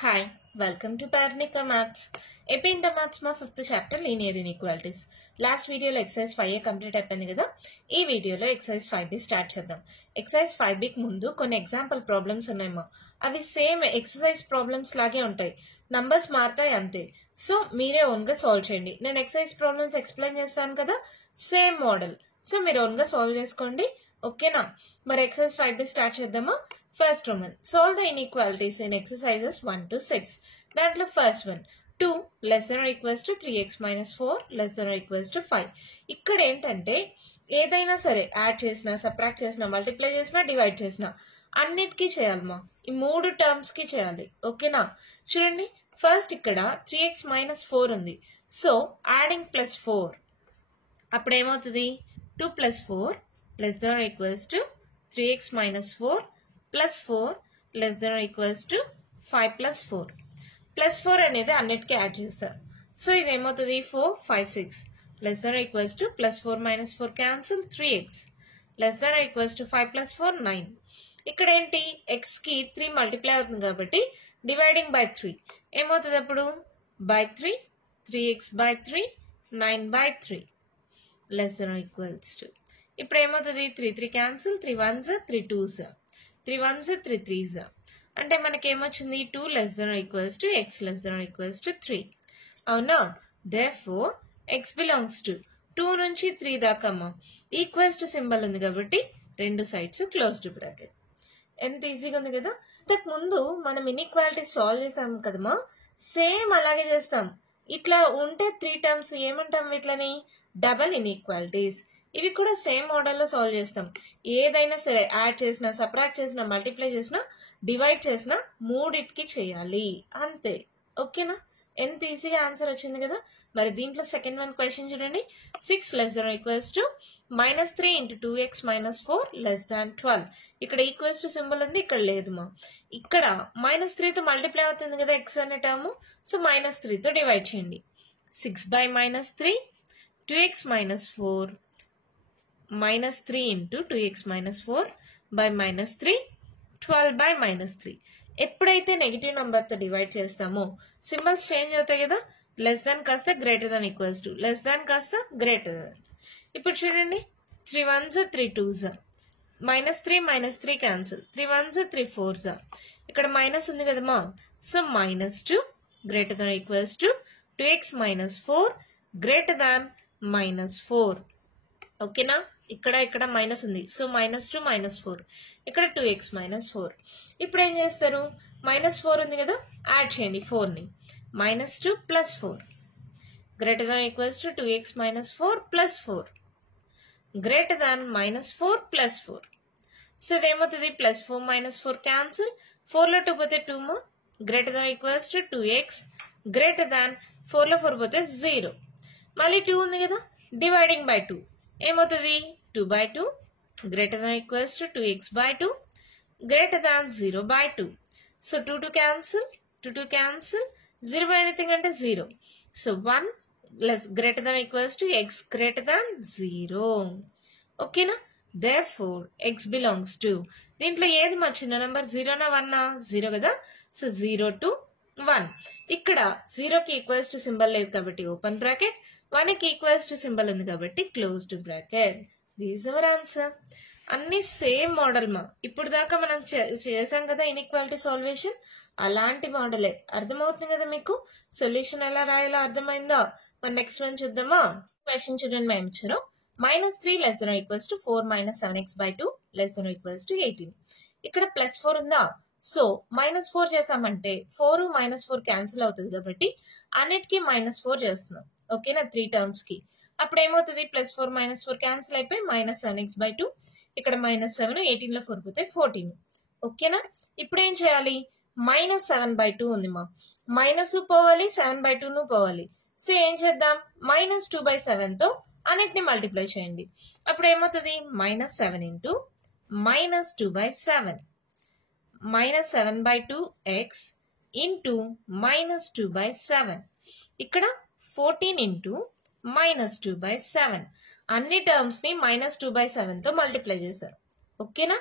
Hi, welcome to Paranika Maths. AP Inter Maths మా 5th chapter linear inequalities. Last వీడియోలో exercise 5A complete అయిపోయింది కదా. ఈ వీడియోలో ఎక్సర్సైజ్ 5B స్టార్ట్ చేద్దాం. ఎక్సర్సైజ్ 5Bకి ముందు కొన్ని ఎగ్జాంపుల్ ప్రాబ్లమ్స్ ఉన్నాయేమో. అవి సేమ్ ఎక్సర్సైజ్ ప్రాబ్లమ్స్ లాగే ఉంటాయి. నంబర్స్ మారుతాయి అంతే. సో మీరే ఓన్గా సాల్వ్ చేయండి. నేను ఎక్సర్సైజ్ ప్రాబ్లమ్స్ ఎక్స్ప్లెయిన్ చేస్తాను కదా, సేమ్ మోడల్. సో మీరు ఓన్గా సాల్వ్ చేసుకోండి. ఓకేనా? మరి ఎక్సర్సైజ్ 5B స్టార్ట్ చేద్దామా? First one, solve the inequalities in exercises 1 to 6. దాంట్లో first one, 2 less than or equals to 3x minus 4 less than or equals to 5. ఇక్కడ ఏంటంటే ఏదైనా సరే యాడ్ చేసినా, సబ్ట్రాక్ట్ చేసినా, మల్టిప్లై చేసినా, డివైడ్ చేసినా అన్నిటికీ చేయాలమ్మా. ఈ 3 టర్మ్స్ కి చేయాలి. ఓకేనా? చూడండి, ఫస్ట్ ఇక్కడ 3x minus 4 ఉంది. సో యాడింగ్ ప్లస్ 4 అప్పుడు ఏమవుతుంది? 2 plus 4 less than or equals to 3x minus 4 plus 4 less than or equals to 5 plus 4. Plus 4 అనేది అన్నిటికీ యాడ్ చేస్తారు. సో ఇది ఏమవుతుంది? 4, 5, 6 less than or equals to plus 4 minus 4 cancel 3x less than or equals to 5 plus 4 9. ఇక్కడ ఏంటి? x కి 3 multiply అవుతుంది కాబట్టి డివైడింగ్ బై 3 ఏమవుతుంది? అప్పుడు by 3 3x by 3 9 by 3 less than or equals to. ఇప్పుడు ఏమవుతుంది? 3 3 cancel 3 1s 3 2s 3 1s 3 3s అంటే మనకి ఏమొచ్చింది? 2 less than or equals to x less than or equals to 3. అవునా? therefore x belongs to 2 నుంచి 3 దాకా ఈక్వల్స్ టు సింబల్ ఉంది కాబట్టి రెండు సైడ్స్ క్లోజ్డ్ బ్రాకెట్. ఎంత ఈజీగా ఉంది కదా. ఇంతకు ముందు మనం ఇన్ఈక్వాలిటీ సాల్వ్ చేసాం కదమ్మా, సేమ్ అలాగే చేస్తాం. ఇట్లా ఉంటే 3 టర్మ్స్ ఏమంటాం? వీటిని డబల్ ఇన్ఈక్వాలిటీస్. ఇవి కూడా సేమ్ మోడల్లో సాల్వ్ చేస్తాం. ఏదైనా సరే యాడ్ చేసినా, సబ్ట్రాక్ట్ చేసినా, మల్టిప్లై చేసినా, డివైడ్ చేసినా మూడిటికి చేయాలి అంతే. ఓకేనా? ఎంత ఈజీగా ఆన్సర్ వచ్చింది కదా. మరి దీంట్లో సెకండ్ వన్ క్వశ్చన్ చూడండి. 6 less than or equals to -3 into 2x minus 4 less than 12. ఇక్కడ ఈక్వల్స్ టు సింబల్ ఉంది, ఇక్కడ లేదు మా. ఇక్కడ -3 తో మల్టిప్లై అవుతుంది కదా x అనే టర్మ్. సో -3 తో డివైడ్ చేయండి. 6 by -3 2x minus 4 minus 3 into 2x minus 4 by -3 12 by -3. ఎప్పుడైతే నెగిటివ్ నంబర్ తో డివైడ్ చేస్తామో సింబల్స్ చేంజ్ అవుతాయి కదా. లెస్ దాన్ కాస్త greater than equals to, less than కాస్త గ్రేటర్ దాన్. ఇప్పుడు చూడండి, 3 1s 3 2s -3 cancel 3 1s 3 4s. ఇక్కడ మైనస్ ఉంది కదమ్మా. So -2 greater than equals to 2x minus 4 greater than -4. ఓకేనా? ఇక్కడ మైనస్ ఉంది. సో -2 -4 ఇక్కడ 2x minus 4. ఇప్పుడు ఏం చేస్తారు? -4 ఉంది కదా, యాడ్ చేయండి 4 ని. -2 plus 4 greater than equals to 2x minus 4 plus 4 greater than -4 plus 4. So ఇదేమవుతుంది? +4 -4 క్యాన్సిల్ 4 లో 2 పోతే 2 greater than equals to 2x greater than 4 లో 4 పోతే 0. మళ్ళీ 2 ఉంది కదా, డివైడింగ్ బై 2 ఏమవుతుంది? 2 by 2 greater than equals to 2x by 2 greater than 0 by 2. So 2 cancel 2 cancel 0 by anything అంటే 0. So 1 less greater than equals to x greater than 0. ఓకేనా? therefore x belongs to, దీంట్లో ఏది మా చిన్న నెంబర్? 0నా 1నా? 0 కదా. So 0 to 1. ఇక్కడ 0కి equals to symbol లేదు కాబట్టి ఓపెన్ బ్రాకెట్, 1కి ఈక్వల్స్ టు సింబల్ ఉంది కాబట్టి closed bracket. This our answer. అన్ని సేమ్ మోడల్ మా. ఇప్పుడు దాకా మనం చేసాం కదా ఇన్ఈక్వాలిటీ సాల్వేషన్, అలాంటి మోడలే. అర్థమవుతుంది కదా మీకు? సొల్యూషన్ ఎలా రాయాలో అర్థమైందా? మరి నెక్స్ట్ వన్ చూద్దామా? క్వశ్చన్ చూడండి, మేము ఇచ్చారు. -3 less than or equals to 4 minus 7x by 2 less than or equals to 18. ఇక్కడ +4 ఉందా? సో -4 చేసామంటే 4 -4 క్యాన్సిల్ అవుతుంది కాబట్టి అన్నిటికీ -4 చేస్తున్నాం. ఓకేనా? 3 టర్మ్స్ కి. అప్పుడు ఏమవుతుంది? +4 -4 క్యాన్సిల్ అయిపోయి -7x by 2. ఇక్కడ -7 18 లో 4 పోతే 14. ఓకేనా? ఇప్పుడు ఏం చేయాలి? -7 by 2 ఉంది మా. మైనస్ పోవాలి, 7 by 2 పోవాలి. సో ఏం చేద్దాం? -2 by 7 తో అన్నిటిని మల్టిప్లై చేయండి. అప్పుడు ఏమవుతుంది? -7 into -2 by 7 -7 by 2x into -2 by 7. ఇక్కడ 14 into -2 by 7. అన్ని టర్మ్స్ ని -2 by 7 తో మల్టిప్లై చేశారు. ఓకేనా?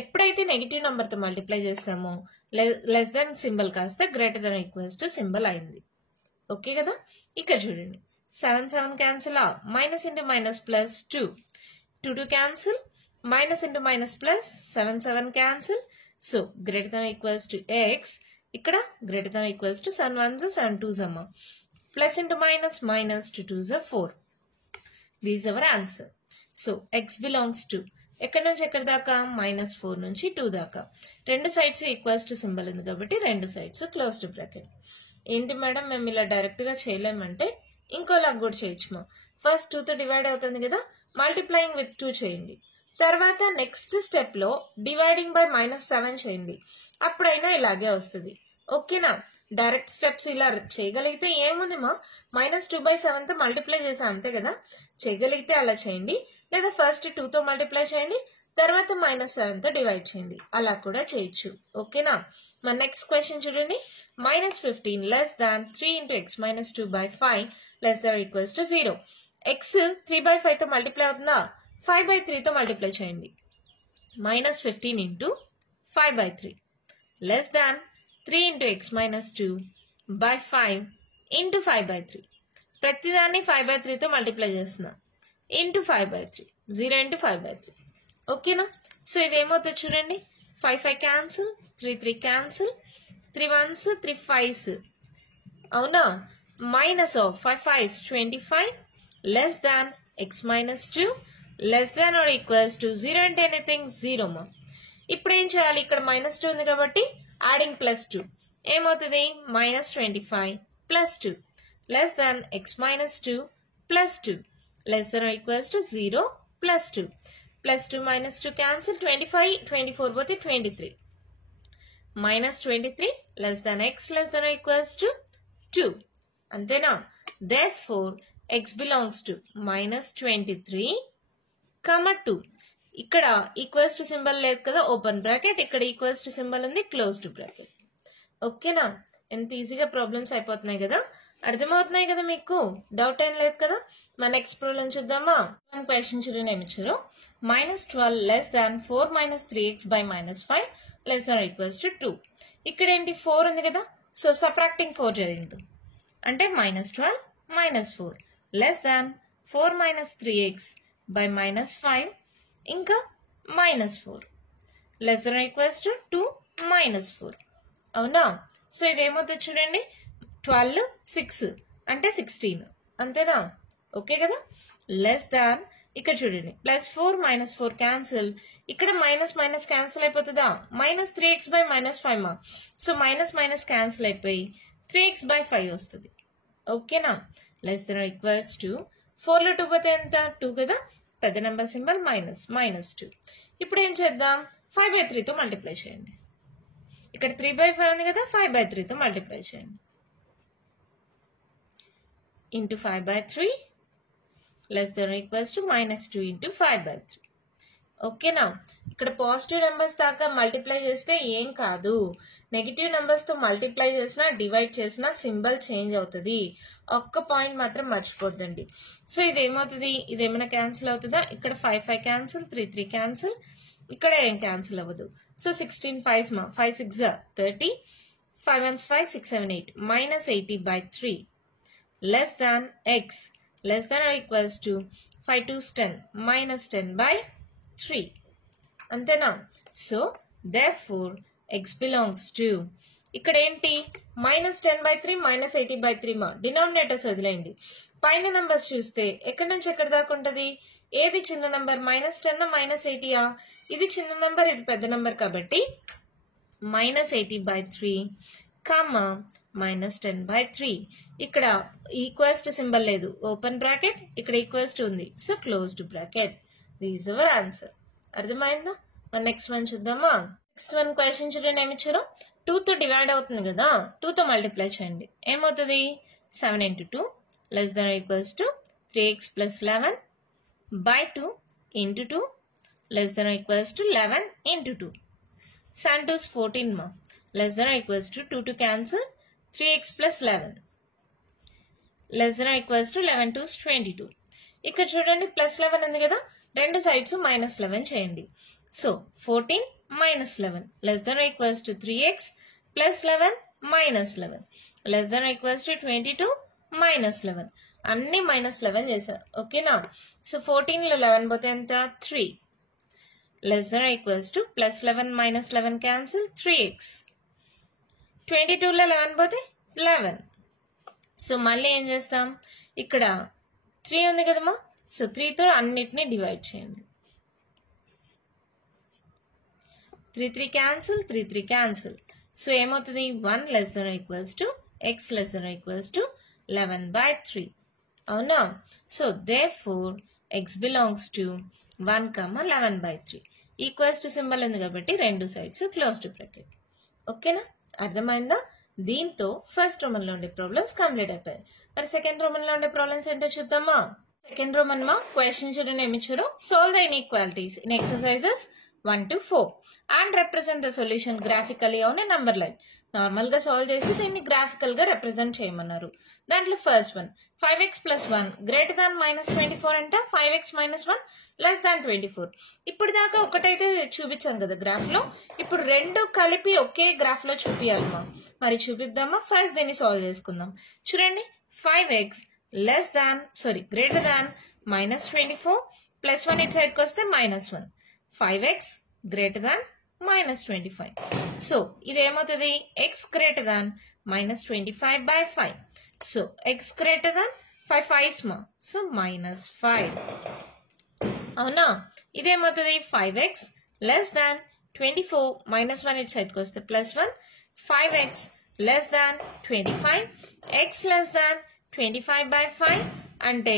ఎప్పుడైతే నెగిటివ్ నెంబర్తో మల్టిప్లై చేస్తామో లెస్ దాన్ సింబల్ కాస్త greater than equals to symbol అయింది. ఓకే కదా? ఇక్కడ చూడండి 7 7 cancel, minus into minus plus 2 2 2 cancel, minus into minus plus 7 7 cancel. So greater than equals to X, ఇక్కడ గ్రేటర్ దాన్ ఈక్వల్స్ టు 7 1 7 2 అమ్మా, plus into minus minus 2 2 4. These our answer. So X belongs to ఎక్కడి నుంచి ఎక్కడి దాకా, -4 నుంచి 2 దాకా. రెండు sides equals to symbol ఉంది కాబట్టి రెండు సైడ్స్ క్లోజ్ టు బ్రాకెట్. ఏంటి మేడం మేము ఇలా డైరెక్ట్ గా చేయలేమంటే ఇంకోలాగా కూడా చేయొచ్చు. ఫస్ట్ 2తో డివైడ్ అవుతుంది కదా, మల్టిప్లయింగ్ విత్ 2 చేయండి. తర్వాత నెక్స్ట్ స్టెప్ లో డివైడింగ్ బై -7 చేయండి. అప్పుడైనా ఇలాగే వస్తుంది. ఓకేనా? డైరెక్ట్ స్టెప్స్ ఇలా చేయగలిగితే ఏముంది మా, -2/7తో మల్టిప్లై చేసా అంతే కదా. చేయగలిగితే అలా చేయండి, లేదా ఫస్ట్ 2తో మల్టిప్లై చేయండి, తర్వాత -7తో డివైడ్ చేయండి, అలా కూడా చేయొచ్చు. ఓకేనా? మన నెక్స్ట్ క్వశ్చన్ చూడండి. -15 less than 3 into x - 2/5 less than equals to 0. X 3/5తో మల్టిప్లై అవుతుందా, 5/3తో మల్టిప్లై చేయండి. -15 into 5/3 less than 3 into x - 2/5 into 5/3. ప్రతిదాన్ని 5/3తో మల్టిప్లై చేస్తున్నా, ఇంటూ 5/3, 0 ఇంటూ 5/3. ఓకేనా? సో ఇదేమవుతుంది చూడండి, 5 5 క్యాన్సిల్, 3 3 క్యాన్సిల్, 3 1s 3 5s. అవునా? Minus of 5 5s 25 less than x - 2 less than or equals to 0 అంటే ఎనీథింగ్ 0 మా. ఇప్పుడు ఏం చేయాలి, ఇక్కడ -2 ఉంది కాబట్టి యాడింగ్ +2 ఏమవుతుంది, -25 +2 less than x - 2 +2 less than or equals to 0 +2. +2 - 2 cancel, 25 24 పోతే 23. -23 less than x less than or equals to 2. అంతేనా? Therefore x belongs to -23, 2. ఇక్కడ ఈక్వల్స్ టు సింబల్ లేదు కదా, ఓపెన్ బ్రాకెట్. ఇక్కడ ఈక్వల్స్ టు సింబల్ ఉంది, క్లోజ్ టు బ్రాకెట్. ఓకేనా? ఎంత ఈజీగా ప్రాబ్లమ్స్ అయిపోతున్నాయి కదా, అర్థమవుతున్నాయి కదా మీకు, డౌట్ ఏం లేదు కదా. మన నెక్స్ట్ ప్రాబ్లం చూద్దామా. క్వశ్చన్ చూడండి ఏమి ఇచ్చారు. -12 less than 4 - 3x/-5 less than equals to 2. ఇక్కడ ఏంటి, 4 ఉంది కదా, సో సబ్ట్రాక్టింగ్ 4 జరిగింది అంటే -12 - 4 లెస్ దాన్ 4 - 3x/-5 ఇంకా -4 లెస్ దాన్ ఈక్వల్స్ టు 2 - 4. అవునా? సో ఇదేమవుతుంది చూడండి, 12 6 అంటే 16 అంతేనా? ఓకే కదా. లెస్ దాన్ ఇక్కడ చూడండి +4 - 4 క్యాన్సిల్, ఇక్కడ మైనస్ క్యాన్సిల్ అయిపోతుందా, -3x/-5 మా. సో మైనస్ క్యాన్సిల్ అయిపోయి 3x/5 వస్తుంది. ఓకేనా? లెస్ దాన్ ఈక్వల్స్ టు 4లో 2 పోతే ఎంత, 2 కదా, పెద్ద నెంబర్ సింబల్ -2. ఇప్పుడు ఏం చేద్దాం, 5/3తో మల్టిప్లై చేయండి. ఇక్కడ 3/5 ఉంది కదా, 5/3తో మల్టిప్లై చేయండి. Into 5/3 less than equals to -2 into 5/3. ఓకేనా? ఇక్కడ పాజిటివ్ నెంబర్స్ దాకా మల్టిప్లై చేస్తే ఏం కాదు, నెగిటివ్ నెంబర్స్ తో మల్టిప్లై చేసినా డివైడ్ చేసినా సింబల్ చేంజ్ అవుతుంది. ఒక్క పాయింట్ మాత్రం మర్చిపోద్దండి. సో ఇదేమవుతుంది, ఇదేమైనా క్యాన్సిల్ అవుతుందా, ఇక్కడ 5 5 క్యాన్సిల్, 3 3 క్యాన్సిల్, ఇక్కడ ఏం క్యాన్సిల్ అవ్వదు. సో 16 5s మా, 5 6 30, 5 1s 5 6 7 8 -80/3 less than x less than or equals to 5 2s 10 -10/3. అంతేనా? So therefore x belongs to ఇక్కడ ఏంటి, -10/3 -80/3 మా. డినామినేటర్స్ వదిలేయండి. పైన నెంబర్స్ చూస్తే ఎక్కడి నుంచి ఎక్కడి దాకా ఉంటుంది, ఏది చిన్న నెంబర్, -10 -80? ఇది చిన్న నెంబర్, ఇది పెద్ద నెంబర్ కాబట్టి -80/3 -10/3. ఇక్కడ ఈక్వల్స్ టు సింబల్ లేదు, ఓపెన్ బ్రాకెట్, ఇక్కడ ఈక్వల్స్ టు ఉంది, so closed bracket. This is our answer. అర్థమైందా? మరి నెక్స్ట్ వన్ చూద్దామా. నెక్స్ట్ వన్ క్వశ్చన్ చూడండి ఏమి ఇచ్చారు. 2తో డివైడ్ అవుతుంది కదా, 2తో మల్టిప్లై చేయండి. ఏమవుతుంది, 7 × 2 less than equals to 3x + 11/2 × 2 less than equals to 11 × 2. 7 2s 14 మా, less than or equals to 2 to cancel, 3x + 11 less than or equals to 11 2s 22. ఇక్కడ చూడండి +11 ఉంది కదా, రెండు సైడ్స్ -11 చేయండి. So 14 minus 11 less than or equals to 3x plus 11 minus 11 less than or equals to 22 minus 11. అన్ని minus 11 చేశారు. ఓకేనా? So 14లో 11 పోతే ఎంత? 3 less than or equals to plus 11 minus 11 cancel 3x. 22లో 11 పోతే 11. సో మళ్ళీ ఏం చేస్తాం? ఇక్కడ 3 ఉంది కదమ్మా. సో 3తో అన్నిటిని డివైడ్ చేయండి. 3 క్యాన్సిల్, 3 క్యాన్సిల్. సో ఏమవుతుంది? 1 less than or equals to x less than or equals to 11/3. అవునా? So therefore x belongs to 1,11/3. Equals to symbol ఉంది కాబట్టి రెండు సైడ్స్ క్లోజ్ టు బ్రాకెట్. ఓకేనా? అర్థమైందా? దీంతో ఫస్ట్ రోమన్ లో ఉండే ప్రాబ్లమ్స్ కంప్లీట్ అయిపోయాయి. మరి సెకండ్ రోమన్ లో ఉండే ప్రాబ్లమ్స్ ఏంటో చూద్దామా? సెకండ్ రోమన్ మా క్వశ్చన్ చూడండి ఏమి ఇచ్చారు. Solve the inequalities in exercises 1 to 4 and represent the solution graphically on a number line. Normal గా సాల్వ్ చేసి దీన్ని గ్రాఫికల్ గా రిప్రజెంట్ చేయమన్నారు. దాంట్లో first one 5x plus 1 greater than -24 అంట. 5x minus 1 less than 24. ఇప్పుడు దాకా ఒకటైతే చూపించాం కదా గ్రాఫ్ లో. ఇప్పుడు రెండు కలిపి ఒకే గ్రాఫ్ లో చూపియాలమ్మా. మరి చూపిద్దామా? ఫస్ట్ దీన్ని సాల్వ్ చేసుకుందాం. చూడండి 5x greater than -24 plus 1 ఇటు సైడ్కి వస్తే -1. 5x greater than -25. సో ఇది ఏమవుతుంది? x greater than -25/5. So x greater than 5 5s ma. So -5. అవునా? ఇదేమవుతుంది? 5x less than 24 -1 ఇటు సైడ్కి వస్తే +1. 5x less than 25. x less than 25/5 అంటే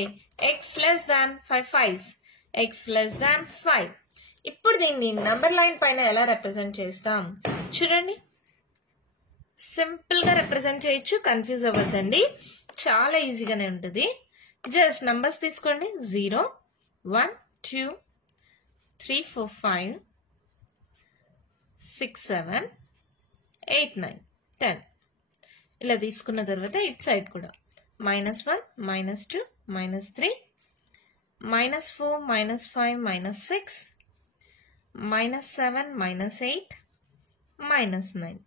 x less than 5 5s. x less than 5. ఇప్పుడు దీన్ని నంబర్ లైన్ పైన ఎలా రిప్రజెంట్ చేస్తాం? చూడండి సింపుల్ గా రిప్రజెంట్ చేయొచ్చు. కన్ఫ్యూజ్ అవ్వద్దండి, చాలా ఈజీగానే ఉంటుంది. జస్ట్ నంబర్స్ తీసుకోండి. 0 1 2 3 4 5 6 7 8 9 10 ఇలా తీసుకున్న తర్వాత ఇటు సైడ్ కూడా -1 -2 -3 -4 -5 -6 -7 -8 -9.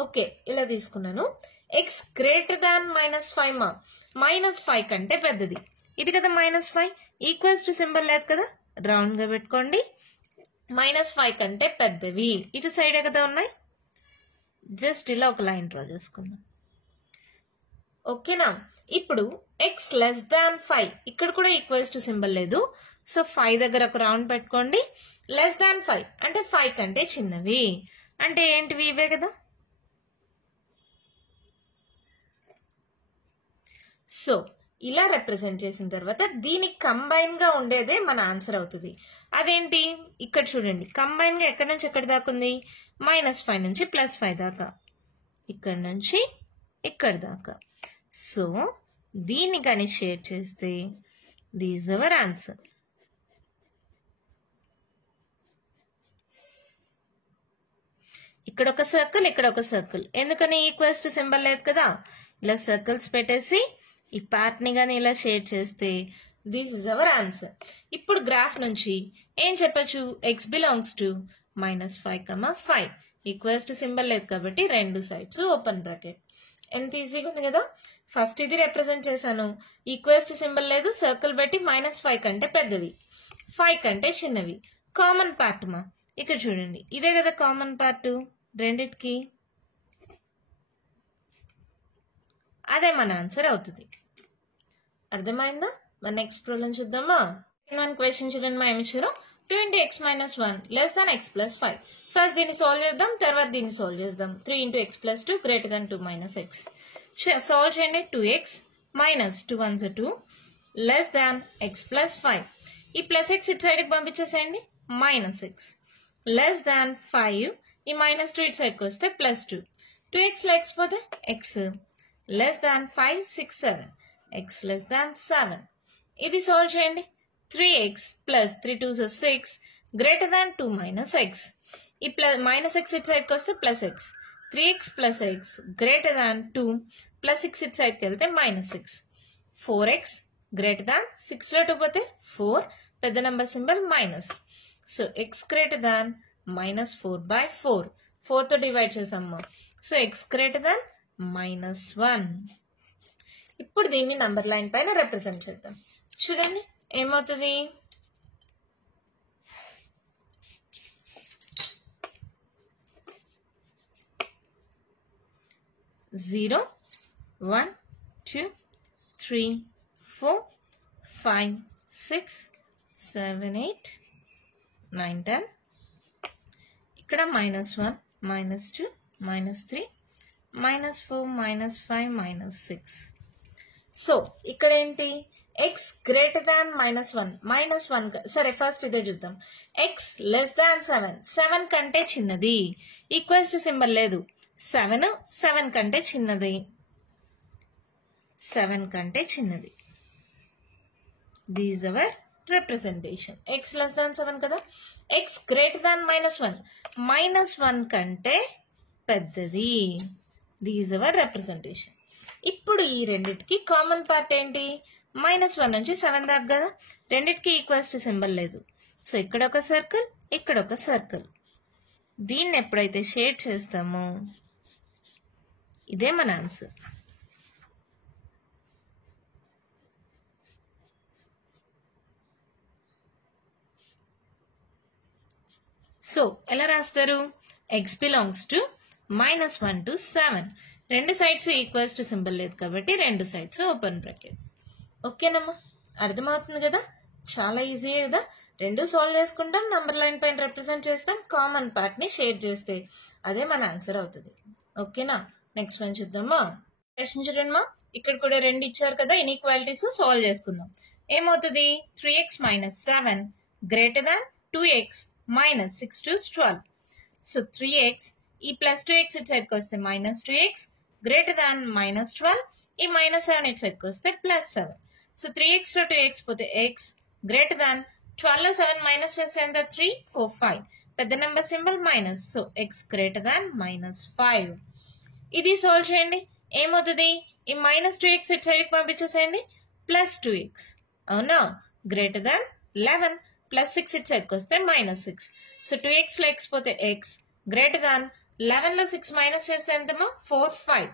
ఓకే, ఇలా తీసుకున్నాను. x గ్రేటర్ దాన్ -5 మా. -5 కంటే పెద్దది ఇది కదా. -5 ఈక్వల్స్ టు సింబల్ లేదు కదా, రౌండ్ గా పెట్టుకోండి. -5 కంటే పెద్దవి ఇటు సైడే కదా ఉన్నాయి. జస్ట్ ఇలా ఒక లైన్ డ్రా చేసుకుందాం. ఓకేనా? ఇప్పుడు x లెస్ దాన్ 5 ఇక్కడ కూడా ఈక్వల్స్ టు సింబల్ లేదు. సో 5 దగ్గర ఒక రౌండ్ పెట్టుకోండి. లెస్ దాన్ 5 అంటే 5 కంటే చిన్నవి అంటే ఏంటివి? ఇవే కదా. సో ఇలా రిప్రజెంట్ చేసిన తర్వాత దీనికి కంబైన్ గా ఉండేదే మన ఆన్సర్ అవుతుంది. అదేంటి? ఇక్కడ చూడండి, కంబైన్ గా ఎక్కడి నుంచి ఎక్కడి దాకా ఉంది? -5 నుంచి +5 దాకా, ఇక్కడ నుంచి ఇక్కడ దాకా. సో దీన్ని కానీ షేర్ చేస్తే దిస్ అవర్ ఆన్సర్. ఇక్కడ ఒక సర్కిల్, ఇక్కడ ఒక సర్కిల్. ఎందుకని? ఈక్వల్స్ టు సింబల్ లేదు కదా. ఇలా సర్కిల్స్ పెట్టేసి ఈ పార్ట్ ని కానీ ఇలా షేర్ చేస్తే దిస్ ఇస్ అవర్ ఆన్సర్. ఇప్పుడు గ్రాఫ్ నుంచి ఏం చెప్పచ్చు? x belongs to -5, 5 equals to symbol లేదు కాబట్టి రెండు సైడ్స్ ఓపెన్ బ్రాకెట్. ఎంత ఈజీగా ఉంది కదా. ఫస్ట్ ఇది రిప్రజెంట్ చేశాను. ఈక్వల్స్ టు సింబల్ లేదు, సర్కిల్ పెట్టి -5 కంటే పెద్దవి 5 కంటే చిన్నవి. కామన్ పార్ట్ మా ఇక్కడ చూడండి, ఇదే కదా కామన్ పార్ట్ రెండిటికి. అదే మన ఆన్సర్ అవుతుంది. అర్థమైందా? మన నెక్స్ట్ ప్రాబ్లం చూద్దామా? క్వశ్చన్ చూడండి. మా ఏమిచ్చారు? 2 × x - 1 less than x + 5. First దీన్ని సాల్వ్ చేద్దాం, తర్వాత దీన్ని సాల్వ్ చేద్దాం. 3 × x + 2 greater than 2 - x. Solve చేయండి. 2x - 2 1s 2 less than x + 5. ఈ +x ఇటు సైడ్కి పంపించేసేయండి. -x less than 5. ఈ -2 ఇటు సైడ్కి వస్తే +2. 2x లో x పోతే x less than 5 6 7 x less than 7. ఇది సాల్వ్ చేయండి. 3x plus 3 2s 6 greater than 2 - x. ఈ -x ఇటు సైడ్కి వస్తే +x. 3x plus x greater than 2 plus 6 ఇటు సైడ్కి వెళ్తే -6. 4x greater than 6 లో 2 పోతే 4 పెద్ద number symbol -. So x greater than -4/4. 4తో డివైడ్ చేసాము. So x greater than -1. ఇప్పుడు దీన్ని నంబర్ లైన్ పైన రిప్రజెంట్ చేద్దాం. చూడండి ఏమవుతుంది, 0 1 2 3 4 5 6 7 8 9 10. ఇక్కడ -1 -2 -3 -4 -5 -6. సో ఇక్కడ ఏంటి, x గ్రేటర్ దాన్ -1 సరే ఫస్ట్ ఇదే చూద్దాం. x లెస్ దాన్ 7 కంటే చిన్నది, ఈక్వల్స్ టు సింబల్ లేదు. 7 కంటే చిన్నది, 7 కంటే చిన్నది. These hour representation. x less than 7 కదా, x గ్రేటర్ దాన్ -1 కంటే పెద్దది. These hour representation. ఇప్పుడు ఈ రెండిటికి కామన్ పార్ట్ ఏంటి, -1 నుంచి 7 దాకా కదా, రెండిటికి ఈక్వల్స్ టు సింబల్ లేదు. సో ఇక్కడ ఒక సర్కిల్, ఇక్కడ ఒక సర్కిల్. దీన్ని ఎప్పుడైతే షేడ్ చేస్తామో ఇదే మన ఆన్సర్. సో ఎలా రాస్తారు, x బిలాంగ్స్ టు -1 to 7. రెండు సైడ్స్ ఈక్వల్స్ టు సింబల్ లేదు కాబట్టి రెండు సైడ్స్ ఓపెన్ బ్రాకెట్. ఓకేనమ్మా, అర్థమవుతుంది కదా, చాలా ఈజీ కదా. రెండు సాల్వ్ చేసుకుంటాం, నంబర్ లైన్ పైన రిప్రజెంట్ చేస్తాం, కామన్ పార్ట్ ని షేడ్ చేస్తే అదే మన ఆన్సర్ అవుతుంది. ఓకేనా, నెక్స్ట్ వన్ చూద్దామా. క్వశ్చన్ చూడండి, ఇక్కడ కూడా రెండు ఇచ్చారు కదా, ఇన్ఈక్వాలిటీస్ సాల్వ్ చేసుకుందాం. ఏమవుతుంది, 3x - 7 greater than 2x - 6 to 12. So 3x ఈ +2x ఇటు సైడ్కి వస్తే -2x గ్రేటర్ దాన్ -12, ఈ -7 ఇటు సైడ్కి వస్తే +7. సో 3x లో 2x పోతే x గ్రేటర్ దాన్ 12 లో 7 మైనస్ చేస్తే ఎంత, 3 4 5, పెద్ద number symbol minus. So x greater than -5. ఇది సాల్వ్ చేయండి, ఏమవుతుంది, ఈ -2x ఇటు సైడ్కి పంపించేసేయండి, +2x అవునా, గ్రేటర్ దాన్ 11 +6 ఇటు సైడ్కి వస్తే -6. సో 2x లో x పోతే x గ్రేటర్ దాన్ 11 లో 6 మైనస్ చేస్తే ఎంతమో 4 5.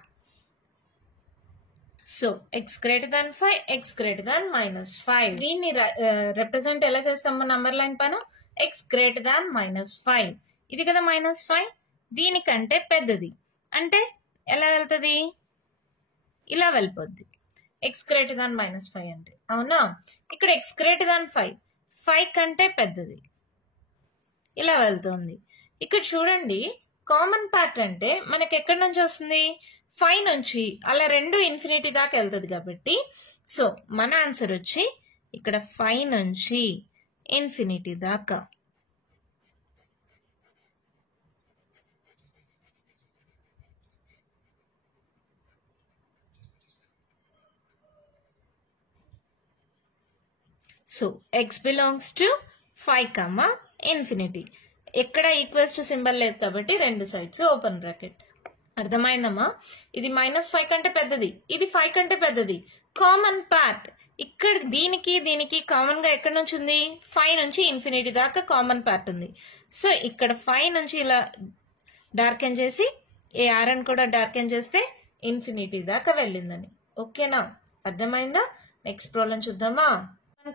So x greater than 5, x greater than -5. దీన్ని రిప్రజెంట్ ఎలా చేస్తాము నంబర్ లైన్ పైన, x గ్రేటర్ దాన్ -5. ఇది కదా -5, దీనికంటే పెద్దది అంటే ఎలా వెళ్తుంది, ఇలా వెళ్ళిపోద్ది. x గ్రేటర్ దాన్ -5 అంటే అవునా, ఇక్కడ x గ్రేటర్ దాన్ 5 కంటే పెద్దది, ఇలా వెళ్తుంది. ఇక్కడ చూడండి, కామన్ పార్ట్ అంటే మనకి ఎక్కడి నుంచి వస్తుంది, 5 నుంచి అలా రెండు ఇన్ఫినిటీ దాకా వెళ్తుంది కాబట్టి, సో మన ఆన్సర్ వచ్చి ఇక్కడ 5 నుంచి ఇన్ఫినిటీ దాకా. So x belongs to 5, infinity. ఎక్కడ ఈక్వల్స్ టు సింబల్ లేదు కాబట్టి రెండు సైడ్స్ ఓపెన్ బ్రాకెట్. అర్థమైందమ్మా, ఇది -5 కంటే పెద్దది, ఇది 5 కంటే పెద్దది. కామన్ పార్ట్ ఇక్కడ దీనికి కామన్ గా ఎక్కడి నుంచి ఉంది, 5 నుంచి ఇన్ఫినిటీ దాకా కామన్ పార్ట్ ఉంది. సో ఇక్కడ 5 నుంచి ఇలా డార్కెన్ చేసి ఏ ఆర్ఎన్ కూడా డార్కెన్ చేస్తే ఇన్ఫినిటీ దాకా వెళ్ళిందని. ఓకేనా, అర్థమైందా. నెక్స్ట్ ప్రాబ్లం చూద్దామా.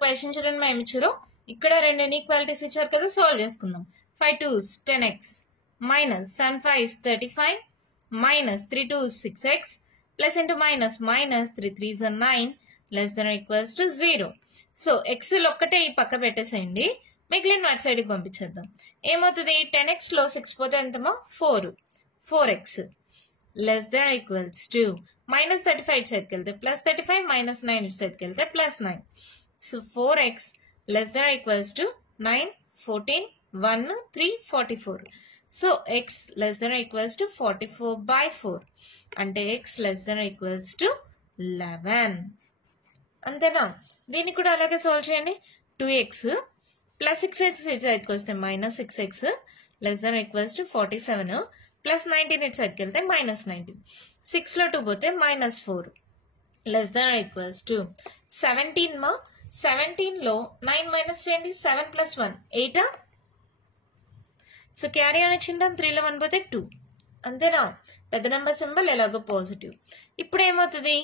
క్వశ్చన్ చూడండి, ఏమి ఇచ్చారు, ఇక్కడ రెండు ఇన్ఈక్వాలిటీస్ ఇచ్చారు కదా, సాల్వ్ చేసుకుందాం. 5 2s 10x -7 5s 35 -3 2s 6x plus into -3 3s 9 less than or equals to 0. So x ఒక్కటే ఈ పక్క పెట్టేసేయండి, మిగిలిన వాటి సైడ్కి పంపించేద్దాం. ఏమవుతుంది, 10x లో 6 పోతే ఎంతమో 4x less than or equals to -35 ఇటు సైడ్కి వెళ్తే +35 -9 ఇటు సైడ్కి వెళ్తే +9. So 4x less than or equals to 9 14 1 3 44. So x less than or equals to 44/4 అంటే x less than or equals to 11. అంతేనా, దీన్ని కూడా అలాగే సాల్వ్ చేయండి. 2x + 6x ఇటు సైడ్కి వస్తే -6x less than or equals to 47 +19 ఇటు సైడ్కి వెళ్తే -19. 6 లో 2 పోతే -4 less than or equals to 17. 17 లో 9 మైనస్ చేయండి, 7 + 1 8. సో క్యారీ ఆన్ వచ్చిందాం 3లో 1 పోతే 2 అంతేనా. పెద్ద నెంబర్ సింబల్ ఎలాగో పాజిటివ్. ఇప్పుడు ఏమవుతుంది,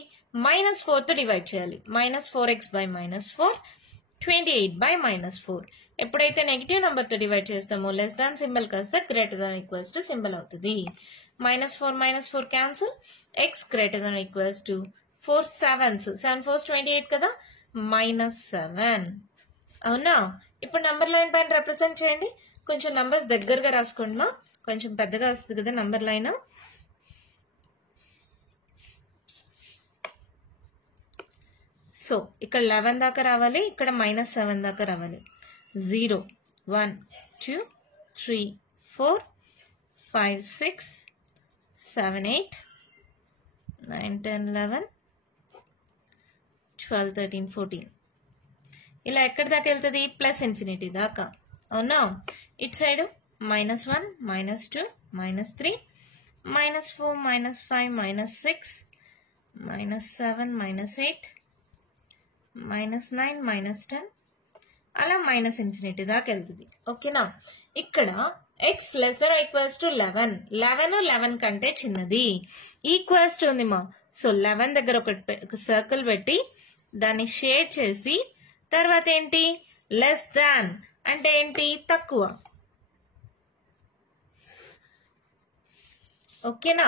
-4తో డివైడ్ చేయాలి. -4x by -4 28/-4. ఎప్పుడైతే నెగిటివ్ నెంబర్ తో డివైడ్ చేస్తామో లెస్ దాన్ సింబల్ కాస్త greater than equals to symbol అవుతుంది. -4 cancel, x greater than equals to 4 7s 7 4s 28 కదా, -7. అవునా. ఇప్పుడు నంబర్ లైన్ పైన రిప్రజెంట్ చేయండి. కొంచెం నంబర్స్ దగ్గరగా రాసుకుంటున్నా, కొంచెం పెద్దగా వస్తుంది కదా నంబర్ లైన్. సో ఇక్కడ 11 దాకా రావాలి, ఇక్కడ -7 దాకా రావాలి. 0 1 2 3 4 5 6 7 8 9 10 11 12 13 14. ఇలా ఎక్కడి దాకా వెళ్తుంది, ప్లస్ ఇన్ఫినిటీ దాకా. అవునా. ఇటు సైడ్ -1 -2 -3 -4 -5 -6 -7 -8 -9 -10 అలా మైనస్ ఇన్ఫినిటీ దాకా వెళ్తుంది. ఓకేనా. ఇక్కడ x less than equals to 11 11 కంటే చిన్నది ఈక్వల్స్ టు ఉంది మా. సో 11 దగ్గర ఒక సర్కిల్ పెట్టి దాన్ని షేడ్ చేసి తర్వాత ఏంటి, లెస్ దాన్ అంటే ఏంటి, తక్కువ. ఓకేనా.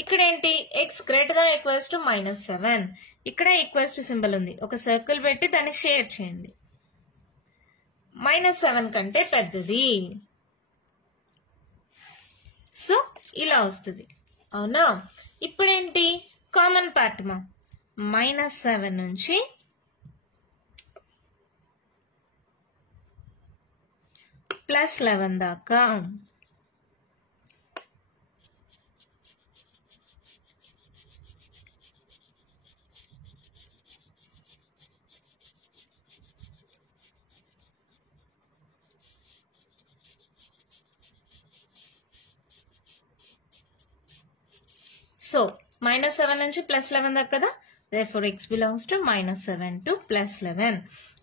ఇక్కడ ఏంటి, x greater than equals to -7. ఇక్కడ ఈక్వల్స్ టు సింబల్ ఉంది, ఒక సర్కిల్ పెట్టి దాన్ని షేర్ చేయండి. -7 కంటే పెద్దది. సో ఇలా వస్తుంది. అవునా. ఇప్పుడేంటి, కామన్ పార్ట్ మా. -7 నుంచి +11 దాకా. సో -7 నుంచి +11 దాకా కదా, therefore x belongs to -7 to +11.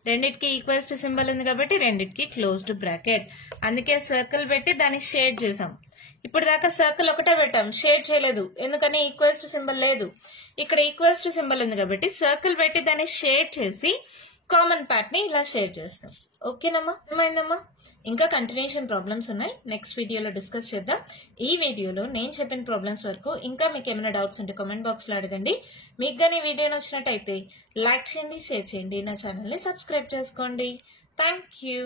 రెండిటికి ఈక్వల్స్ టు సింబల్ ఉంది కాబట్టి రెండిటికి క్లోజ్డ్ బ్రాకెట్. అందుకే సర్కిల్ పెట్టి దాన్ని షేడ్ చేసాం. ఇప్పుడు దాకా సర్కిల్ ఒకటే పెట్టాం, షేడ్ చేయలేదు, ఎందుకని ఈక్వల్స్ టు సింబల్ లేదు. ఇక్కడ ఈక్వల్స్ టు సింబల్ ఉంది కాబట్టి సర్కిల్ పెట్టి దాన్ని షేడ్ చేసి కామన్ పార్ట్ ని ఇలా షేడ్ చేస్తాం. ఓకేనమ్మా, ఏమైందమ్మా. ఇంకా కంటిన్యూషన్ ప్రాబ్లమ్స్ ఉన్నాయి, నెక్స్ట్ వీడియోలో డిస్కస్ చేద్దాం. ఈ వీడియోలో నేను చెప్పిన ప్రాబ్లమ్స్ వరకు ఇంకా మీకు ఏమైనా డౌట్స్ ఉంటే కామెంట్ బాక్స్ లో అడగండి. మీకు కానీ వీడియో నచ్చినట్టయితే లైక్ చేయండి, షేర్ చేయండి, నా ఛానల్ ని సబ్స్క్రైబ్ చేసుకోండి. Thank you.